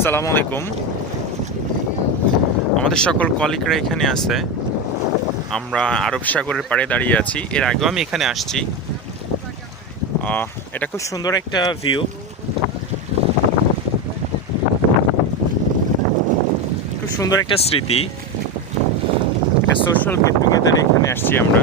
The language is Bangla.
আসসালামু আলাইকুম। আমাদের সকল কলিগরা এখানে আছে। আমরা আরব সাগরের পাড়ে দাঁড়িয়ে আছি। এর আগেও আমি এখানে আসছি। এটা খুব সুন্দর একটা ভিউ, খুব সুন্দর একটা স্মৃতি, একটা সোশ্যাল গেট টুগেদার। এখানে আসছি আমরা।